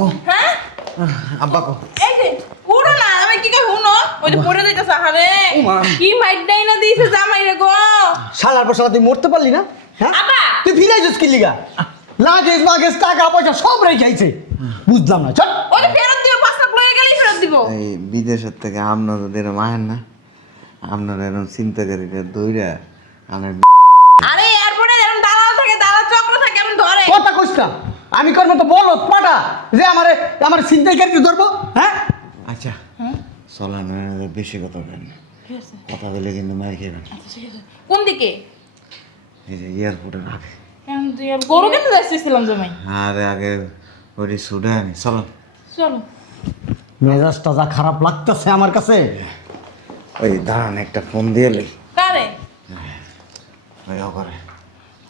গো হ্যাঁ আব্বা গো এই যে উড়ো না আমি কি কই হুনো ওই যে পড়ে যাইতাছ আরে ওমা। কি মাইট দেই না দিছে জামাই রে গো শালার পর শালা তুই মরতে পারলি না হ্যাঁ আব্বা তুই ফিরাই যাস কি লিগা লাগেজ মাগেজ টাকা পয়সা সব রেখে আইছে বুঝলাম না চল ওই ফেরত দিও 5 লাখ লয়ে গেলেই ফেরত দিব এই বিদেশের থেকে আপনাদের মায়ের না আপনারা এরকম চিন্তাকারীরা দৌড়া আমার আরে এয়ারপোর্টে এরকম দালাল থাকে দালাল চক্র থাকে এমন ধরে কথা কইস না আমি করবো তো বলো পাটা যে আমার চিন্তাই কারকে ধরবো হ্যাঁ আচ্ছা চলানো বেশি কথা বলেন না ঠিক আছে কথা বলে কিন্তু মার খেবেন আচ্ছা ঠিক আছে কোন দিকে এই যে এয়ারপোর্টের আগে গরু কেন যাচ্ছিলাম জামাই আরে আগে ওই সুডানি চলো চলো মেজাজটা যা খারাপ লাগতেছে আমার কাছে ওই দাঁড়ান একটা ফোন দিয়ে লই কারে ওই করে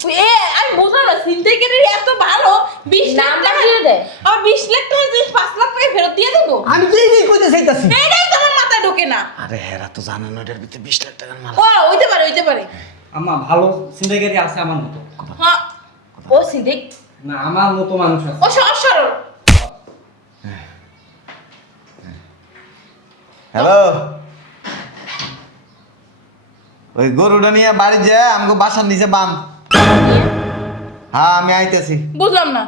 ওই এ আমি বুঝলাম না সিনথেটিকের এত ভালো 20 লাখ টাকা দিয়ে দেয় আর 20 লাখ টাকা জিনিস 5 লাখ টাকা ফেরত দিয়ে দেবো আমি তো এই কইতে চাইতাছি এটাই তোমার মাথায় ঢোকে না আরে হেরা তো জানেন ওটার ভিতরে 20 লাখ টাকার মাল ও হইতে পারে আমার ভালো চিন্তাকারী আছে আমার মতো হ্যাঁ ও সিদ্দিক না আমার মতো মানুষ আছে ও সহজ সরল হ্যালো ওই গরুটা নিয়ে বাড়ি যায় আমাকে বাসার নিচে বাম হ্যাঁ আমি আইতেছি বুঝলাম না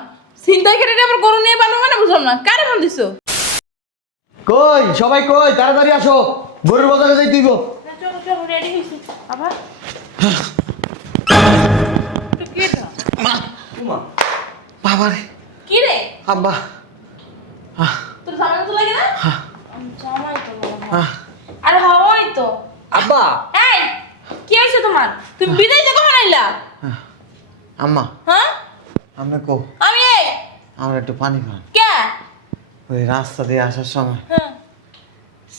সিনথেটিকের আবার গরু নিয়ে বানবো মানে বুঝলাম না কারে ফোন দিছো কই সবাই কই তাড়াতাড়ি আসো গরুর বাজারে যাই তুইব চলো চলো রেডি হইছি আবার তোমা বাবারে কি রে আব্বা তোর জামাই তো লাগে না জামাই তো মনে হয়। আরে হওয়াই তো আব্বা এই কি হইছে তোমার তুমি বিদায় থেকে কখন আইলা আম্মা হ্যাঁ আপনি কো আমি এই আমার একটু পানি খান কে ওই রাস্তা দিয়ে আসার সময় হ্যাঁ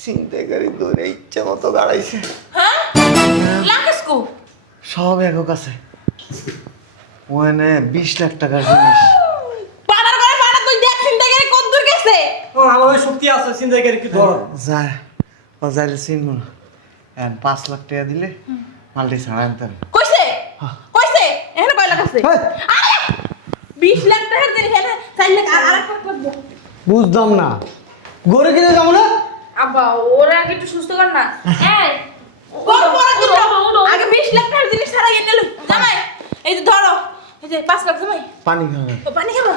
চিন্তাকারী দৌড়ে ইচ্ছা মতো দাঁড়াইছে হ্যাঁ লাগাস কো সব একক আছে ওখানে 20 লাখ টাকার জিনিস পাড়ার করে পাড়া তুই দেখ সিনথেটিকের কত দূর গেছে ও আমার শক্তি আছে চিন্তাকারী কি ধরো যায় ও যাইলে চিনব না 5 লাখ টাকা দিলে মালটি ছাড়া আনতেন কইছে এখানে কয় লাখ আছে হেই। আরে 20 লাখ টাকার জিনিস এখানে 4 লাখ আর এক লাখ লাগবে বুঝলাম না গরু কিনে যাবো না আব্বা ওরা আগে একটু সুস্থ কর না এই কোন বড় দিল আগে 20 লাখ টাকার জিনিস ছাড়া গেল জামাই এই যে ধরো এই যে 5 লাখ জামাই পানি খাবেন ও পানি খাবো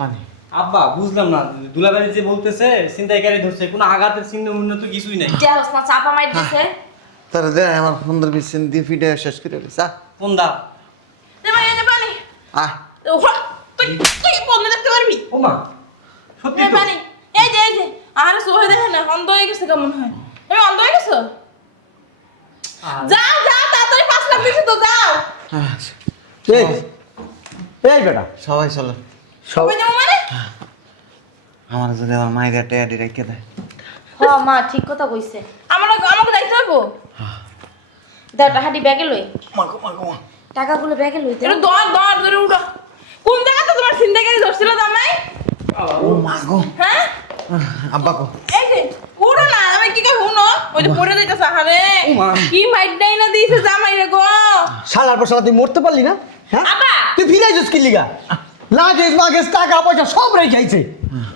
পানি আব্বা বুঝলাম না দুলাবাড়ি যে বলতেছে চিন্তাকারী ধরছে কোনো আঘাতের চিহ্ন মুন্য তো কিছুই নাই দেহস না চাপা মাইর দিছে তার দে আমার 15-20 দিয়ে ফিটে শেষ করে দিছা কোন দা জামাই এই যে পানি আহ ও তুই বন্ধ দেখতে পারবি ও মা সত্যি এই তো পানি এই যে আরে সোহে দেখে না অন্ধ হয়ে গেছে কেমন হয় তুমি অন্ধ হয়ে গেছো যাও তাড়াতাড়ি 5 লাখ দিছি তো যাও এই এই বেটা সবাই চলো কই যাবো মানে আমার যদি আমার মায়ের টেয়াদি রেখে দেয় হ মা ঠিক কথা কইছে আমাকে দায়িত্ব হইব দাও টাকাটি ব্যাগে লই মাগো মাগো মা টাকাগুলো ব্যাগে লই দে এটা দর ধরে উঠো কোন জায়গাতে তোমার সিনথেটিকের ধরছিল জামাই ও মাগো হ্যাঁ আব্বা কো এই যে উড়ো না আমি কি কই হুনো ওই যে পড়ে যাইতাছ আরে ওমা। কি মাইট দেই না দিছে জামাই রে গো শালার পর শালা তুই মরতে পারলি না হ্যাঁ আব্বা তুই ফিরাই যাস কি লিগা লাগেজ মাগেজ টাকা পয়সা সব রেখে আইছে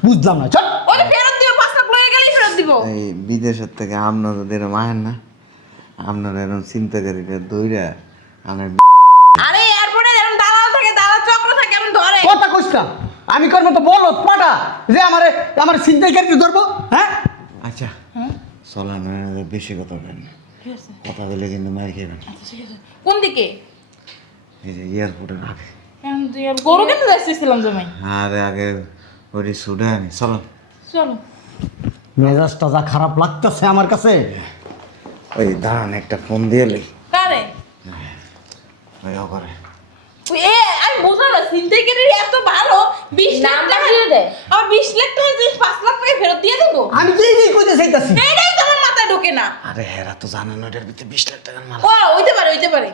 বুঝলাম না চল ওই ফেরত দিও 5 লাখ লয়ে গেলেই ফেরত দিব এই বিদেশের থেকে আপনাদের মায়ের না আপনারা এরকম চিন্তাকারীরা দৌড়া আমার আরে এয়ারপোর্টে এরকম দালাল থাকে দালাল চক্র থাকে এমন ধরে কথা কইস না আমি করবো তো বলো পাটা যে আমার চিন্তাই কারকে ধরবো হ্যাঁ আচ্ছা চলানো বেশি কথা বলেন না ঠিক আছে কথা বলে কিন্তু মার খেবেন আচ্ছা ঠিক আছে কোন দিকে এই যে এয়ারপোর্টের আগে গরু কেন যাচ্ছিলাম জামাই আরে আগে ওই সুডানি চলো চলো মেজাজটা যা খারাপ লাগতেছে আমার কাছে ওই দাঁড়ান একটা ফোন দিয়ে লই কারে ওই করে ওই এ আমি বুঝলাম না সিনথেটিকের এত ভালো 20 লাখ নাম্বার টাকা দিয়ে দে আর 20 লাখ টাকা জিনিস 5 লাখ টাকা ফেরত দিয়ে দেবো আমি তো এই কইতে চাইতাছি এটাই তোমার মাথায় ঢোকে না আরে হেরা তো জানেন ওটার ভিতরে 20 লাখ টাকার মাল ও হইতে পারে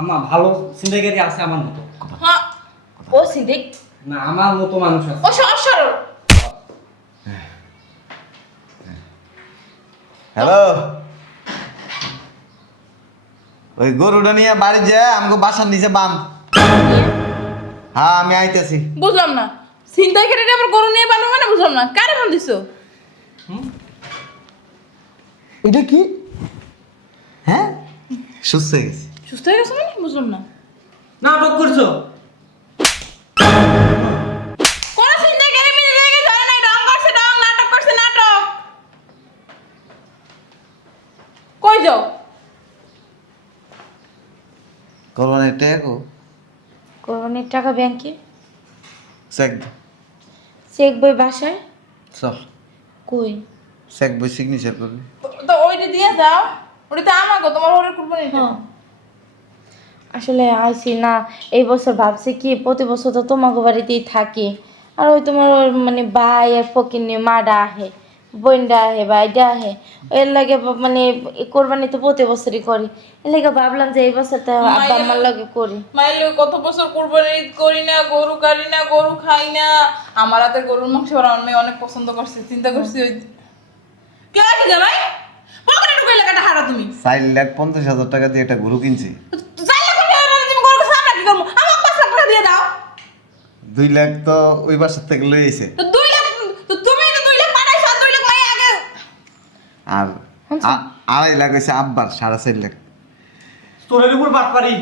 আমার ভালো চিন্তাকারী আছে আমার মতো হ্যাঁ ও সিদ্দিক না আমার মতো মানুষ আছে ও সহজ সরল হ্যালো ওই গরুটা নিয়ে বাড়ি যায় আমাকে বাসার নিচে বাম হ্যাঁ আমি আইতেছি বুঝলাম না চিন্তাই করে আবার গরু নিয়ে পারবো মানে বুঝলাম না কারে ফোন দিছো এটা কি হ্যাঁ সুস্থ হয়ে গেছি। সুস্থ হয়ে গেছো মানে বুঝলাম না নাটক করছো কোন চিন্তাই করে মিলে লেগে ধরে নাই রং করছে রং নাটক করছে নাটক কই যাও কোরবানির টাকা কোরবানির টাকা ব্যাংকে, চেক চেক বই বাসায়। চল কই? চেক বই সিগনেচার করবি। তো ওইটা দিয়ে দাও ওটা তো আমাগো তোমার ওরে কুরবানি হ্যাঁ। আসলে আইছি না এই বছর, ভাবছি কি প্রতি বছর তো তোমাকে বাড়িতেই থাকি, আর ওই তোমার ওই মানে ভাই আর ফকির নিয়ে মাডা আহে, বোনডা আহে, ভাইডা আহে, এর লাগে মানে কোরবানি তো প্রতি বছরই করি, এর লাগে ভাবলাম যে এই বছর তো আব্বা আমার লাগে করি। মাইলে কত বছর কুরবানি ঈদ করি না গরু কাটি না গরু খাই না আমার হাতে গরুর মাংস আর আমার মেয়ে অনেক পছন্দ করছে চিন্তা করছি ওই কে কি জামাই পকেটে ঢুকে লাগাটা হারা তুমি 4,50,000 টাকা দিয়ে একটা গরু কিনছি। যাই লাগো তুমি গরু সামনে কি করবো আমাকে 5 লাখ টাকা দিয়ে দাও 2 লাখ তো ওই বাসার থেকে লই আইছে। তো 2 লাখ তো তুমি তো 2 লাখ পাঠাইছো 2 লাখ মাই আগে আর 2.5 লাখ হয়েছে আব্বার 4.5 লাখ। তোরের উপর বাট পারি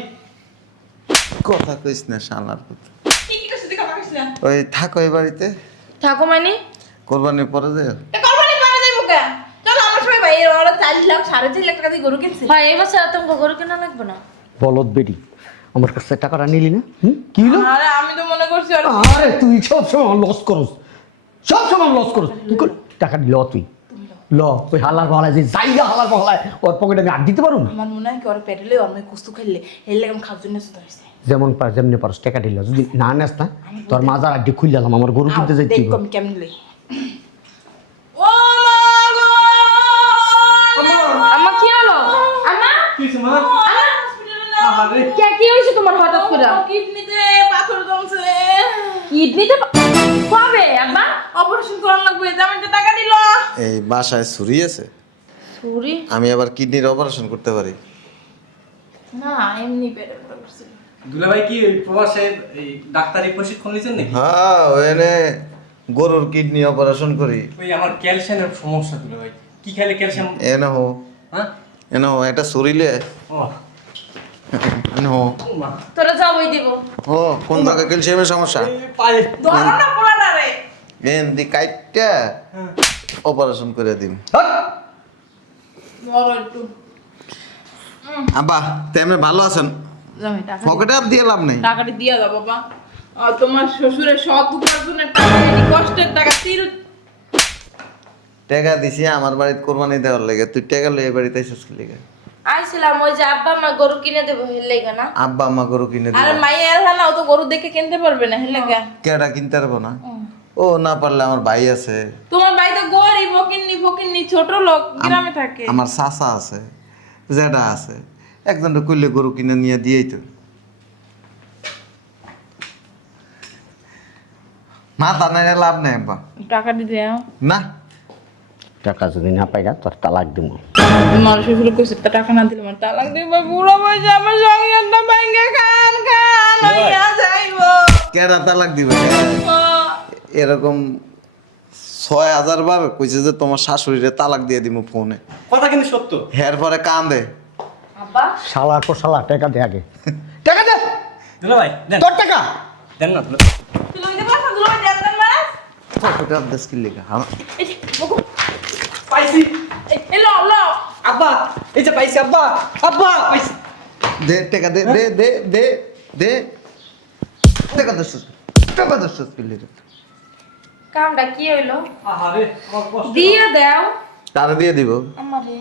কথা কইস না শালার কথা। কি কি করছিস দেখা পাকিস না ওই থাকো এই বাড়িতে, থাকো মানে কোরবানির পরে যে এ কোরবানি পারে দেই মুকে চলো আমার সবাই ভাই ওরা 4 লাখ 4.5 লাখ টাকা দিয়ে গরু কিনছে ভাই এই বছর আর তোমাকে গরু কেনা লাগবে না। বলদ বেটি আমার কাছে টাকাটা নিলি না কি হলো? আরে আমি তো মনে করছি আর আরে তুই সব সময় লস করস, সব সময় লস করস। কি কর টাকা ল তুই ল ওই হালার মহলায় যে জায়গা হালার মহলায় ওর পকেটে আমি আর দিতে পারুন। আমার মনে হয় কি ওর পেটলে ওর মেয়ে কুস্তু খেললে এর লাগে আমি খাওয়ার জন্য সুতা হয়েছে যেমন পার যেমনি পারস টাকা দিল, যদি না নেস না তোর মাজার আড্ডি খুললাম, আমার গরু কিনতে যাইতে দেখ হইব। আমি কেমন লই ও মা গো আম্মা কি হলো? আম্মা কি মা হসপিটালে না আরে কি হয়েছে তোমার হঠাৎ করে? কিডনিতে পাথর জমছে কিডনিতে কবে আম্মা? অপারেশন করার লাগবে জামাইটা টাকা দিল এই বাসায় ছুরি আছে, সরি আমি আবার কিডনির অপারেশন করতে পারি। না এমনি পেটে ব্যথা করছে দুলাভাই কি ওই প্রবাসে এই ডাক্তারি প্রশিক্ষণ নিছেন নাকি? হ্যাঁ ওখানে গরুর কিডনি অপারেশন করি। ওই আমার ক্যালসিয়ামের সমস্যা দুলাভাই, কি খেলে ক্যালসিয়াম? এনে হো হ্যাঁ এনে হো একটা ছুরিলে ও এনে হো মা তোরা যাবই দিব। ও কোন জায়গায় ক্যালসিয়ামের সমস্যা পায়ে ধরো না পোলাটা রে এন দি কাইটটা অপারেশন করে দিম। ধরো একটু আব্বা তেমনি ভালো আছেন? জামাই টাকা পকেটে আর দিয়ে লাভ নেই। টাকাটা দিয়া দাও বাবা আর তোমার শ্বশুরের সৎ উপার্জনের টাকা এই কষ্টের টাকা টাকা দিছি আমার বাড়িতে কোরবানি দেওয়ার লেগে, তুই টাকা লই বাড়িতে আইছিস কি লেগে? আইছিলাম ওই যে আব্বা আমার গরু কিনে দেবো হেলেগা না। আব্বা আম্মা গরু কিনে আরে দিবে, মাইয়া এলা না ও তো গরু দেখে কিনতে পারবে না হেলে গা কেডা কিনতে পারবো না? ও না পারলে আমার ভাই আছে, তোমার ভাই তো গরিব ফকিন্নি ছোট লোক গ্রামে থাকে আমার চাচা আছে, জেডা আছে, একজন কইলে গরু কিনে নিয়ে দিয়েই তো। মাথা নাইলে লাভ নেই আব্বা। টাকা দিতে না টাকা যদি না পাই না তোর তালাক দিব। তোমার শ্বশুর কইছে তা টাকা না দিলে আমার তালাক দিবা বুড়া বয়সে আমার সংসারটা ভাঙে খান হইয়া যাইবো কেডা তালাক দিবে? এরকম 6,000 বার কইছে যে তোমার শাশুড়িরে তালাক দিয়ে দিমু ফোনে, কথা কিন্তু সত্য। হের পরে কান্দে। আব্বা শালার পর শালা টাকা দে আগে, টাকা দে দুলাভাই দেন তোর টাকা। দেন না দুলাভাই। তুই লইতে পারছ দুলো দেন মারা পকেটে আর 10 কিলো লেখা এই যে বকু পাইছি এই লো লো আব্বা, এই যে পাইছি আব্বা, আব্বা পাইছি। দে টাকা দে দে দে দে দে টাকা 10 কিলো কামটা কি হইলো? আহারে আমার কষ্ট। দিয়ে দাও তারা দিয়ে দিব। আমারে।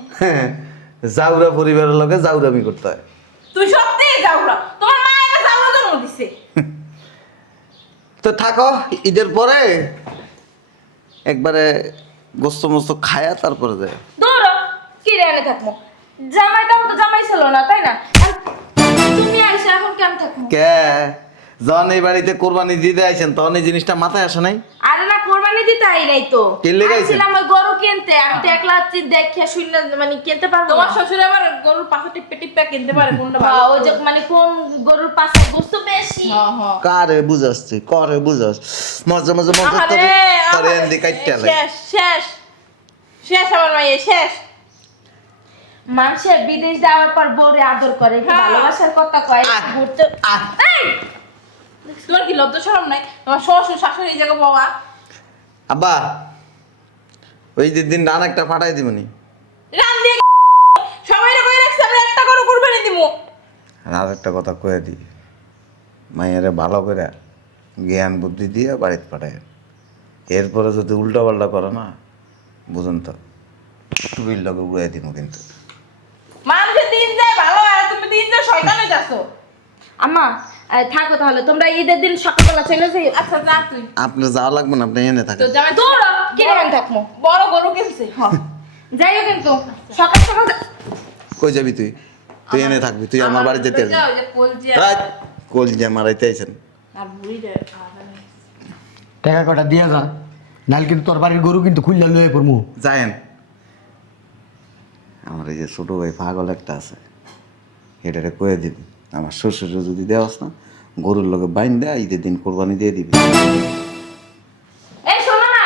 জাউরা পরিবারের লগে জাউরামি করতে হয়। তুই সত্যি যাওরা তোমার মা এটা যাওরা জন্ম দিছে তো থাকো, ঈদের পরে একবারে গোস্ত মোস্ত খায়া তারপরে যায়। দৌড়ো কি রে এনে থাকবো, জামাইটাও তো জামাই ছিল না তাই না? আর তুমি আইসা এখন কেন থাকবো? কে যখন এই বাড়িতে কোরবানি দিতে আইছেন তখন এই জিনিসটা মাথায় আসে নাই? আরে না কোরবানি দিতে আই নাই তো কে লেগে আইছে? আইছিলাম ওই গরু কিনতে আমি তো একলা দেখে শুনলে মানে কিনতে পারবো তোমার না। শ্বশুর আবার গরুর পাশে টিপে টিপে কিনতে পারে কোনটা হ্যাঁ, ভালো। ওই যে মানে কোন গরুর পাশে গোস্ত বেশি। হ্যাঁ হ্যাঁ। কারে বুঝাচ্ছে করে বুঝাস মাঝে মাঝে মন করতে আরে, তারে আমার- এন্দি কাটতে লাগে। শেষ শেষ শেষ আমার মাইয়ে শেষ। মানুষের বিদেশ যাওয়ার পর বউরে আদর করে কি হ্যাঁ। ভালোবাসার কথা কয় ঘুরতে এই! তোমার কি লজ্জা শরম নাই? তোমার শ্বশুর শাশুড়ি এই জায়গা বাবা আব্বা ওই যে দিন রান একটা ফাটাই দিবনি। রান দিয়ে সবাই কই রাখছে আমরা একটা গরু কুরবানি দিমু। আর একটা কথা কয়ে দিই, মাইয়ারে ভালো করে জ্ঞান বুদ্ধি দিয়ে বাড়িতে পাঠায়। এরপরে যদি উল্টা পাল্টা করে না বুঝুন তো টুবির লগে উড়াই দিব কিন্তু। মানুষের দিন যায় ভালো আর তুমি দিন যায় শয়তানে যাচ্ছ। আম্মা থাকো তাহলে তোমরা ঈদের দিন সকালবেলা চলে যাই। আচ্ছা যা তুই। আপনার যাওয়া লাগবে না, আপনি এনে তো থাকেন। জামাই দৌড়ো কিরকম থাকবো বড় গরু কিনছে। যাইও কিন্তু সকাল সকাল কই যাবি তুই? তুই এনে থাকবি, তুই আমার বাড়ি যেতে ওই যে কলজিয়া কলজা মারাইতে আইছেন। আর বুড়ি রে টাকা কটা দিয়া যা, নাহলে কিন্তু তোর বাড়ির গরু কিন্তু খুললে লয়ে পড়মু। যায়েন। আমার এই যে ছোট ভাই পাগল একটা আছে, এটারে কয়ে দিবি আমার শ্বশুর যদি দেওয়াস না গরুর লগে বাইন দেয় ঈদের দিন কোরবানি দিয়ে দিবি। এই শোনো না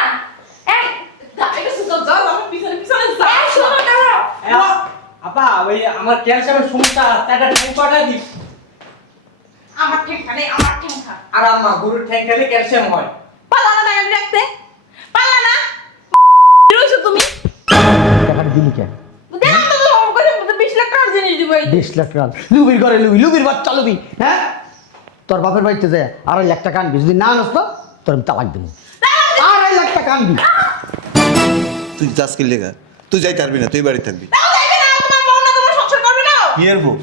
এই এটা সুযোগ যাও আমার পিছনে পিছনে যা। এই শোনো দাঁড়াও আপা ওই আমার ক্যালসিয়ামের সমস্যা একটা ঠ্যাং পাঠাই দিস। আমার ঠেঙ্কা নেই আমার ঠেঙ্কা। আর আম্মা গরুর ঠ্যাং খেলে ক্যালসিয়াম হয়। পালা না টাকা রাখতে পালা না রইছো তুমি। টাকাটা দিলি কেন? দেন তো তোমার কাছে 20 লাখ টাকার জিনিস দিব এই 20 লাখ টাকা লুবির ঘরে লুবি, লুবির বাচ্চা লুবি, হ্যাঁ? তোর বাপের বাড়িতে যায় 2.5 লাখ টাকা আনবি, যদি না আনস তো তোর আমি তালাক দেবো। 2.5 লাখ টাকা আনবি। তুই যাস কি লেগা? তুই যাইতে পারবি না, তুই বাড়ি থাকবি। তাও যাইবে না তোমার বউ না তোমার সংসার করবে না। বিয়ের বউ,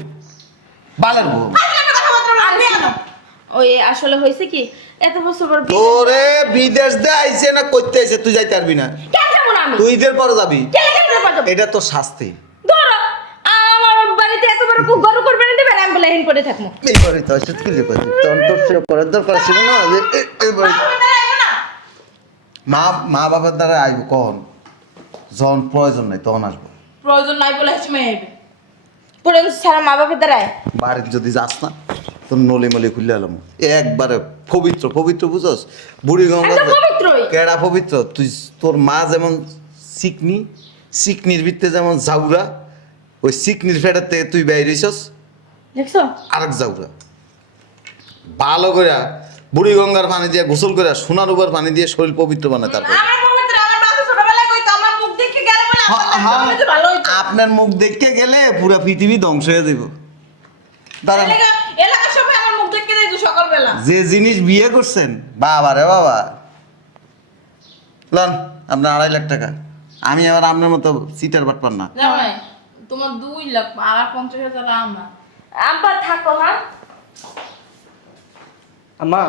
বালের বউ। আজকে কথাবার্তা না দিয়ে আনো। ওই আসলে হয়েছে কি এত বছর পর তোরে বিদেশ দিয়ে আইছে না করতে আইছে, তুই যাইতে পারবি না। কেন যাবো না আমি তুই ঈদের পরে যাবি, কেন কেন যাবো এটা তো শাস্তি। ধরো আমার বাড়িতে এত বড় গরু কোরবানি দেবেন আমি বলে হেন করে থাকবো এই বাড়িতে আসতে কি লেগে তখন তোর সে করার দরকার ছিল না যে এই বাড়ি আমার দ্বারা আইবো না। মা বাবার দ্বারা আইব কখন? যখন প্রয়োজন নাই তখন আসবো। প্রয়োজন নাই বলে সময় আইবে। পুরো সারা মা বাপের দ্বারায় বাড়িতে যদি যাস না তোর নলি মলি খুলে এলাম একবারে পবিত্র পবিত্র বুঝস। বুড়ি গঙ্গা একদম পবিত্রই। কেডা পবিত্র? তুই তোর মা যেমন চিকনি, চিকনির ভিতরে যেমন জাউরা, ওই চিকনির ফেটার থেকে তুই বাইরে হইছস দেখছো আরেক জাউরা। ভালো করে বুড়ি গঙ্গার পানি দিয়ে গোসল করে সোনার উপর পানি দিয়ে শরীর পবিত্র বানায় তারপর। আমার পবিত্র আমার বাবা ছোটবেলায় কইতো আমার মুখ দেখে গেলে বলে আমার কাছে ভালো হইতো। আপনার মুখ দেখতে গেলে পুরো পৃথিবী ধ্বংস হয়ে যাব। দাঁড়ান, এলাকার সবাই আমার মুখ দেখে দিত সকালবেলা। যে জিনিস বিয়ে করছেন বাবা রে বাবা, লন আপনার 2.5 লাখ টাকা। আমি আবার আপনার মতো সিটার বাটপার না। জামাই তোমার 2 লাখ আর 50,000 আমার। আব্বা থাকো হ্যাঁ আম্মা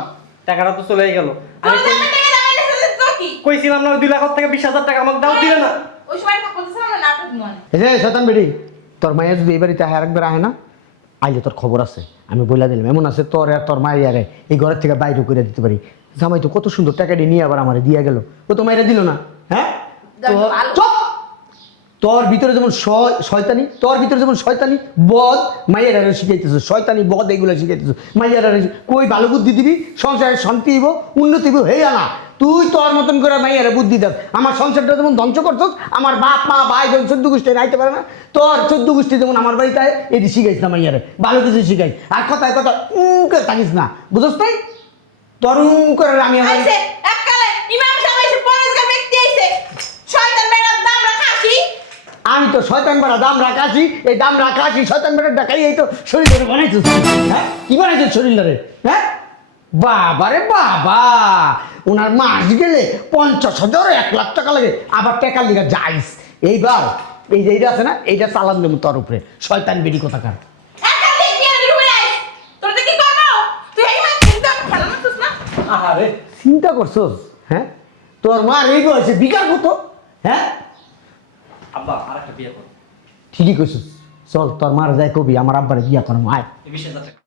টাকাটা তো চলেই গেল। আমি তোর জামাই থেকে জামাই দিছে তো কি? কইছিলাম না ওই 2 লাখ থেকে 20,000 টাকা আমাকে দাও, দিলে না। ওই সময় থাকতে দিছিলাম না নাটক নয়। এই যে শয়তান বেড়ি, তোর মায়ের যদি এই বাড়িতে আরেকবার আহে না, আইলে তোর খবর আছে, আমি বলে দিলাম। এমন আছে তোর আর তোর মায়ের আরে এই ঘরের থেকে বাইরে করে দিতে পারি। জামাই তো কত সুন্দর টাকাটি নিয়ে আবার আমারে দিয়া গেল, ও তো মায়েরা দিল না, হ্যাঁ? চুপ! তোর ভিতরে যেমন শয়তানি, তোর ভিতরে যেমন শয়তানি বদ মাইয়ের আরে শিখাইতেছ, শয়তানি বদ এগুলো শিখাইতেছ। মাইয়ের আরে কই ভালো বুদ্ধি দিবি, সংসারে শান্তি হইব, উন্নতি হইব, হেই না তুই তোর মতন করে মাইয়ারে বুদ্ধি দেব। আমার সংসারটা যেমন ধ্বংস করছস, আমার বাপ মা ভাই বোন 14 গোষ্ঠী আইতে পারে না, তোর 14 গোষ্ঠী যেমন আমার বাড়িতে আয়, এটি শিখাইস না মাইয়ারে, ভালো কিছু শিখাই। আর কথায় কথা করে থাকিস না, বুঝছ তাই? তোর করে আমি আমার আইছে এককালে ইমাম সাহেব এসে পরেশগাঁ ব্যক্তি আইছে। শয়তান বেড়ার দাম রাখা আসি। আমি তো শয়তান বেড়া দাম রাখাছি, এই দাম রাখাছি শয়তান বেড়ার ডাকাই এই তো শরীরে বানাইছিস, হ্যাঁ? কি বানাইছিস শরীরে, হ্যাঁ? বাবা রে বাবা, ওনার মাস গেলে 50,000 1 লাখ টাকা লাগে, আবার টাকার লিগা যাইস। এইবার এই যে এইটা আছে না, এইটা চালান দেবো তোর উপরে, শয়তান বেড়ি কোথাকার। এককালে বিয়ে রুমে আইস। তোর কি করব? তুই এই মাছ চিন্তা ভালো করছিস না? আহারে চিন্তা করছস, হ্যাঁ? তোর মার এই বয়সে বিকার কত, হ্যাঁ? আব্বা আরেকটা বিয়ে কর। ঠিকই কইছিস, চল তোর মার যাই কবি আমার আব্বারে বিয়া করম, আয়। এই 20,000 টাকা